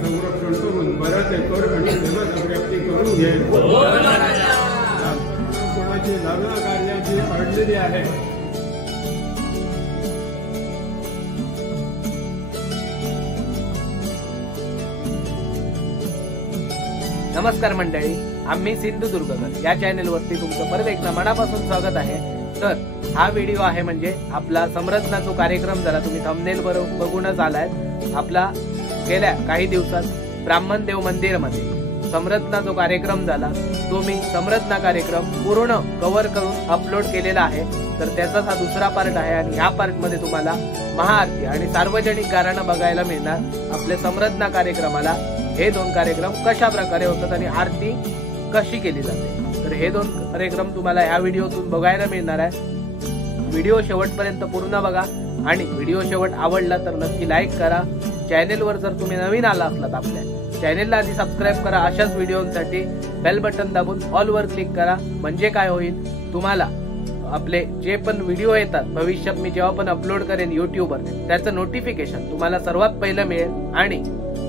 संरक्षण करून बऱ्याच एकर आणि प्राप्ती करून घे. कोणाची लग्न कार्याची अडलेली आहे. नमस्कार मंडळी, आम्ही सिंधुदुर्गकर या चॅनेलवरती तुमचं परत एकदा मनापासून स्वागत आहे. तर हा व्हिडिओ आहे म्हणजे आपला समरथना जो कार्यक्रम झाला, तुम्ही थंबनेल बघूनच आलाय. आपला गेल्या काही दिवसात ब्राह्मण देव मंदिर मध्ये समरथना जो कार्यक्रम झाला तो मी समरथना कार्यक्रम पूर्ण कव्हर करून अपलोड केलेला आहे. तर त्याचाच हा दुसरा पार्ट आहे आणि ह्या पार्ट मध्ये तुम्हाला महाआरती आणि सार्वजनिक गाराणं बघायला मिळणार. आपल्या समरथना कार्यक्रमाला हे दोन कार्यक्रम कशा प्रकारे होतात आणि आरती कशी केली जाते, तर हे दोन कार्यक्रम तुम्हाला ह्या व्हिडिओतून बघायला मिळणार आहे. व्हिडिओ शेवटपर्यंत पूर्ण बघा आणि व्हिडिओ शेवट आवडला तर नक्की लाईक करा. चॅनेलवर जर तुम्ही नवीन आला असलात आपल्या चॅनेलला आधी सबस्क्राईब करा. अशाच व्हिडिओसाठी बेल बटन दाबून ऑल वर क्लिक करा. म्हणजे काय होईल, तुम्हाला आपले जे पण व्हिडिओ येतात भविष्यात मी जेव्हा पण अपलोड करेन युट्यूबवर त्याचं नोटिफिकेशन तुम्हाला सर्वात पहिलं मिळेल आणि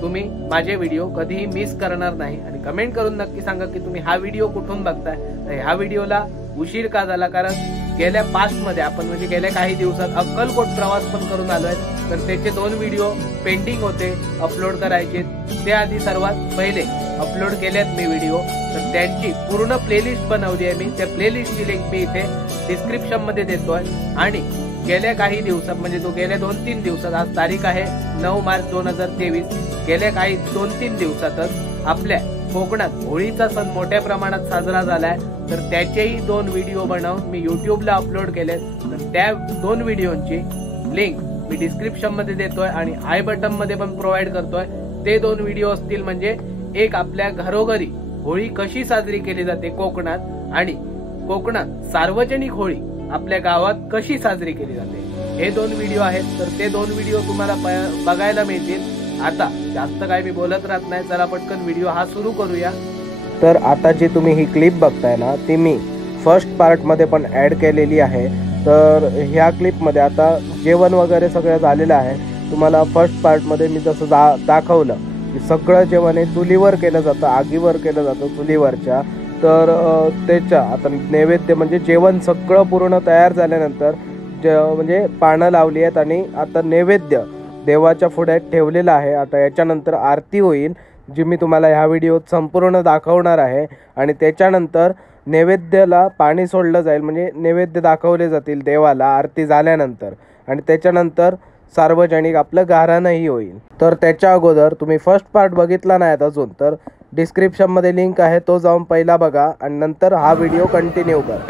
तुम्ही माझे व्हिडिओ कधीही मिस करणार नाही. आणि कमेंट करून नक्की सांगा की तुम्ही हा व्हिडिओ कुठून बघताय. तर ह्या व्हिडिओला उशीर का झाला, कारण गेल्या पास्ट मध्ये आपण म्हणजे गेल्या काही दिवसात अक्कलकोट प्रवास पण करून आलोय. तर त्याचे 2 व्हिडिओ पेंडिंग होते अपलोड करायचे. ते आधी सर्वात पहिले अपलोड केलेत मी व्हिडिओ. तर त्यांची पूर्ण प्लेलिस्ट बनवली आहे मी. त्या प्लेलिस्टची लिंक मी इथे डिस्क्रिप्शन मध्ये देतोय. आणि गेल्या काही दिवसात म्हणजे जो गेल्या 2-3 दिवसात, आज तारीख आहे 9 मार्च 2023, गेल्या काही 2-3 दिवसातच आपल्या कोकणात होळीचा सण मोठ्या प्रमाणात साजरा झालाय. तर त्याचेही 2 व्हिडिओ बनवून मी युट्यूबला अपलोड केलेत. तर त्या 2 व्हिडिओची लिंक मी डिस्क्रिप्शन मध्ये देतोय आणि आय बटन मध्ये पण प्रोव्हाइड करतोय. ते 2 व्हिडिओ असतील म्हणजे एक आपल्या घरोघरी होळी कशी साजरी केली जाते कोकणात आणि कोकणात सार्वजनिक होळी आपल्या गावात कशी साजरी केली जाते, हे 2 व्हिडिओ आहेत. तर ते 2 व्हिडिओ तुम्हाला बघायला मिळतील. आता जास्त काय मी बोलत राहत नाही, चला पटकन व्हिडिओ हा सुरू करूया. तर आता जी तुम्ही ही क्लिप बघताय ना, ती मी फर्स्ट पार्ट मध्ये पण ऍड केलेली आहे. तर ह्या क्लिप मध्ये आता जेवण वगैरे सगळं झालेलं आहे. तुम्हाला फर्स्ट पार्ट मध्ये मी जसं दाखवलं की सगळं जेवण हे चुलीवर केलं जातं, आगीवर केलं जातं चुलीवरच्या. तर त्याच्या आता नैवेद्य म्हणजे जेवण सगळं पूर्ण तयार झाल्यानंतर म्हणजे पानं लावली आहेत आणि आता नैवेद्य देवाच्या पुढ्यात ठेवलेला आहे. आता याच्यानंतर आरती होईल जी मी तुम्हाला ह्या व्हिडिओत संपूर्ण दाखवणार आहे. आणि त्याच्यानंतर नैवेद्याला पाणी सोडलं जाईल, म्हणजे नैवेद्य दाखवले जातील देवाला आरती झाल्यानंतर. आणि त्याच्यानंतर सार्वजनिक आपलं गाराणंही होईल. तर त्याच्या अगोदर तुम्ही फर्स्ट पार्ट बघितला नाहीत अजून तर डिस्क्रिप्शन मध्ये लिंक आहे, तो जाऊन पहिला बघा आणि नंतर हा व्हिडिओ कंटिन्यू करा.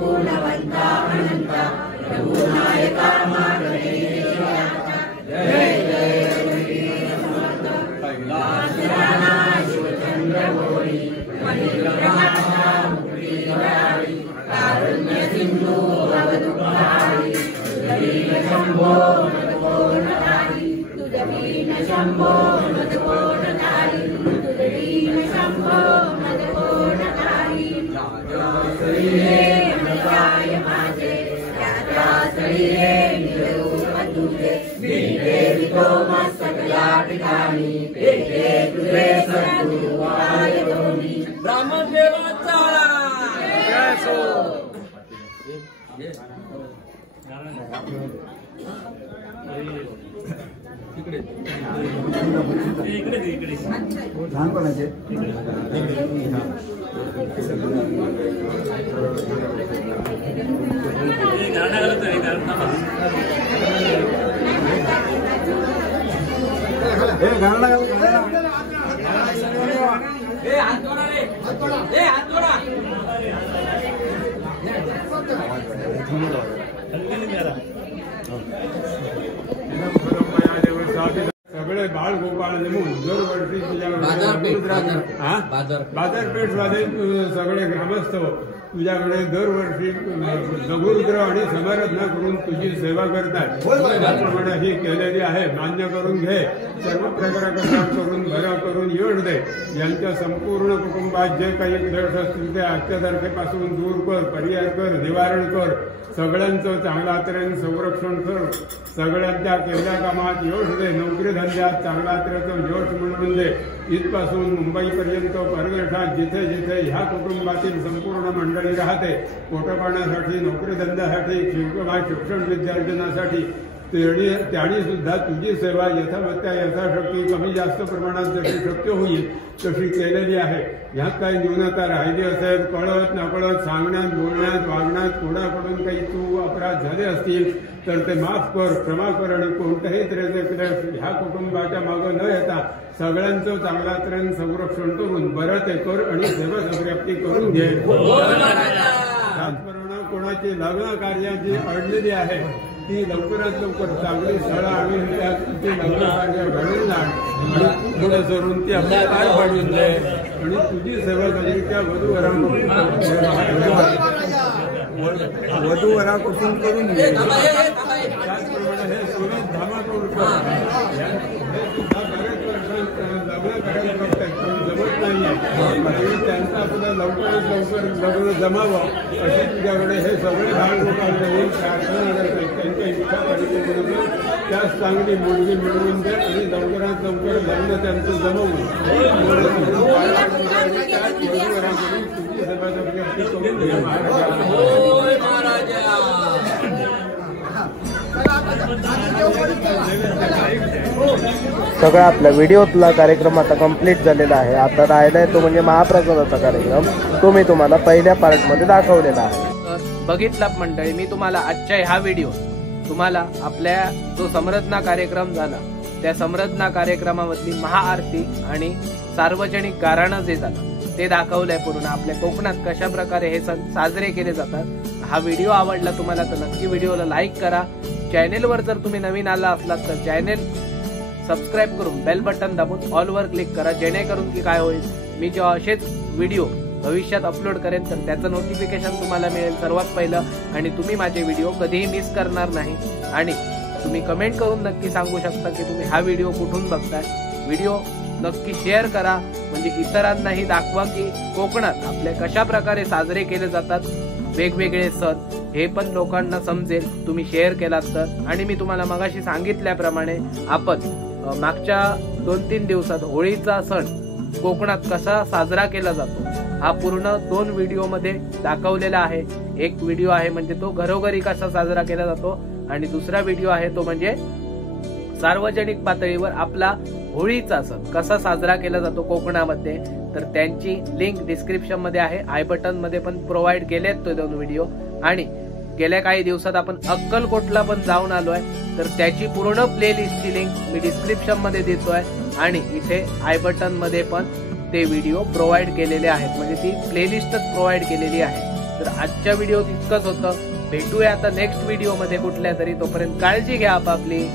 गुणवंता अनंता रघुनायका मागणे जय जय रघुवीर समर्थ कैलास राणा शिवचंद्र गौरी मणिप्रभाषा मुक्तिदायी कारुण्य सिंधू भवदुःखहारी तुझवीन शंभो मदकोणधारी तुझवीन शंभो मदकोणधारी तुझवीन शंभो मदकोणधारी राजाश्री हे मनकाय माझे राजाश्री हे निरूप तुझे विद्ये तो सकला ठिकाणी भेटे तुझे सद्गुरु आय दोन्ही ब्राह्मण देवाचा जय सो इकडे लहानपणाचे सगळे बाळ गोपाळ नेमून दरवर्षी बाजारपेठवाले सगळे ग्रामस्थ तुझ्याकडे दरवर्षी लघुरुद्र आणि समाराधना करून तुझी सेवा करतात. त्याप्रमाणे ही केलेली आहे, मान्य करून घे. सर्व प्रकाराकरता करून भरा करून यश दे. यांच्या संपूर्ण कुटुंबात जे काही क्लेश असतील ते आजच्या तारखेपासून दूर कर, परिहार कर, निवारण कर. सगळ्यांचं चांगला तऱ्हेने संरक्षण कर. सगळ्यांच्या केलेल्या कामात यश दे. नोकरी धंद्यात चांगला तऱ्हेचं यश मिळवून दे. इथपासून मुंबईपर्यंत परदेशात जिथे जिथे ह्या कुटुंबातील संपूर्ण मंडळी राहते, पोटपाण्यासाठी, नोकरी धंद्यासाठी किंवा शिक्षण विद्यार्जनासाठी त्यांनी सुद्धा तुझी सेवा यथावत्या यथाशक्ती कमी जास्त प्रमाणात जशी शक्य होईल तशी केलेली आहे. ह्यात काही न्यूनता राहिली असेल, कळत नकळत सांगण्यात बोलण्यात वागण्यात कोणाकडून काही तू अपराध झाले असतील तर ते माफ कर, क्षमा कर. आणि कोणत्याही तऱ्हेचे क्लेश ह्या कुटुंबाच्या मागं न येता सगळ्यांचं चांगल्या तऱ्हेने संरक्षण करून बरं ते कर आणि सेवा संप्राप्ती करून घे. त्याचप्रमाणे कोणाची लग्न कार्याची अडलेली आहे ती लवकरात लवकर चांगली स्थळं आणि ती लग्न कार्य घडून आण आणि पुढे सरून ती आपल्या पार पाडून दे आणि तुझी सेवा कधी त्या वधूवरापासून करून घे. त्याचप्रमाणे हे सुरेश धामातोड लग्न करायला बघतात पण जमत नाहीये. त्यांचं आपलं लवकरात लवकर लग्न जमावं अशी तुझ्याकडे हे सगळे भाग लोकांकडे प्रार्थना करतात. त्यांच्या इच्छा परिपूर्ण त्यास चांगली मुलगी मिळवून दे आणि लवकरात लवकर लग्न त्यांचं जमवून तुझी सेवा करून घे. सगळा आपला व्हिडिओतला कार्यक्रम आता कंप्लीट झालेला आहे. आता राहिलाय तो म्हणजे महाप्रसादाचा कार्यक्रम. तो मी तुम्हाला पहिल्या पार्टमध्ये दाखवलेला आहे. बघितलात मंडळी, मी तुम्हाला आजच्या ह्या व्हिडिओ तुम्हाला आपल्या जो समरथना कार्यक्रम झाला त्या समरथना कार्यक्रमामधली महाआरती आणि सार्वजनिक गाराणं जे झालं ते दाखवलंय पूर्ण. आपल्या कोकणात कशा प्रकारे हे सण साजरे केले जातात. हा व्हिडिओ आवडला तुम्हाला तर नक्की व्हिडिओला लाईक करा. चॅनेलवर जर तुम्ही नवीन आला असलात तर चॅनेल सबस्क्राईब करून बेल बटन दाबून ऑल वर क्लिक करा, जेणेकरून की काय होईल, मी जेव्हा असेच व्हिडिओ भविष्यात अपलोड करेन तर त्याचं नोटिफिकेशन तुम्हाला मिळेल सर्वात पहिलं आणि तुम्ही माझे व्हिडिओ कधीही मिस करणार नाही. आणि तुम्ही कमेंट करून नक्की सांगू शकता की तुम्ही हा व्हिडिओ कुठून बघताय. व्हिडिओ नक्की शेअर करा म्हणजे इतरांनाही दाखवा की कोकणात आपल्या कशा प्रकारे साजरे केले जातात वेगवेगळे सण, हे पण लोकांना समजेल तुम्ही शेअर केलात तर. आणि मी तुम्हाला मगाशी सांगितल्याप्रमाणे आपण मागच्या 2-3 दिवसात होळीचा सण कोकणात कसा साजरा केला जातो हा पूर्ण 2 व्हिडिओमध्ये दाखवलेला आहे. एक व्हिडिओ आहे म्हणजे तो घरोघरी कसा साजरा केला जातो आणि दुसरा व्हिडिओ आहे तो म्हणजे सार्वजनिक पातळीवर आपला होळीचा सण कसा साजरा केला जातो कोकणामध्ये. तर त्यांची लिंक डिस्क्रिप्शन मध्ये आहे, आय बटन मध्ये पण प्रोव्हाइड केलेत तो 2 व्हिडिओ. आणि गेल्या काही दिवसात आपण अक्कलकोटला पण जाऊन आलोय तर त्याची पूर्ण प्लेलिस्टची लिंक मी डिस्क्रिप्शन मध्ये देतोय आणि इथे आय बटन मध्ये पण ते व्हिडिओ प्रोव्हाइड केलेले आहेत म्हणजे ती प्लेलिस्टच प्रोव्हाइड केलेली आहे. तर आजच्या व्हिडिओत इतकंच होतं. भेटूया आता नेक्स्ट व्हिडिओ मध्ये कुठल्या तरी. तोपर्यंत काळजी घ्या आपापली.